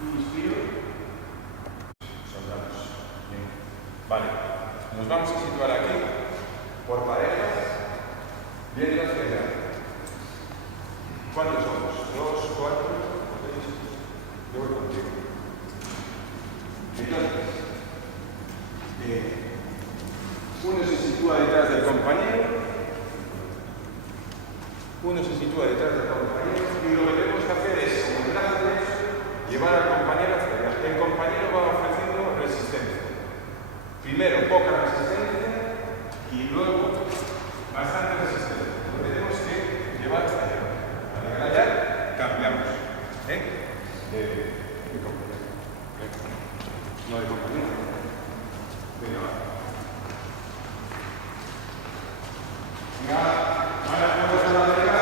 Inspiro. Soltamos. Bien. Vale. Nos vamos a situar aquí por parejas, viendo hacia allá. ¿Cuántos somos? 2, 4, 6. Yo voy contigo. Entonces, uno se sitúa detrás del compañero, y lo que tenemos que hacer es, como enlaces, llevar al compañero hacia allá. El compañero va ofreciendo resistencia. Primero poca resistencia y luego bastante resistencia. Lo tenemos que llevar hasta allá. Al llegar allá, cambiamos. De compañero. No de compañero. Venga, va. Venga, ahora vamos a la derecha.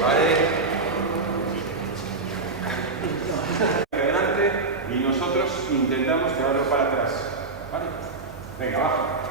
Vale. Adelante y nosotros intentamos llevarlo para atrás. ¿Vale? Venga, baja.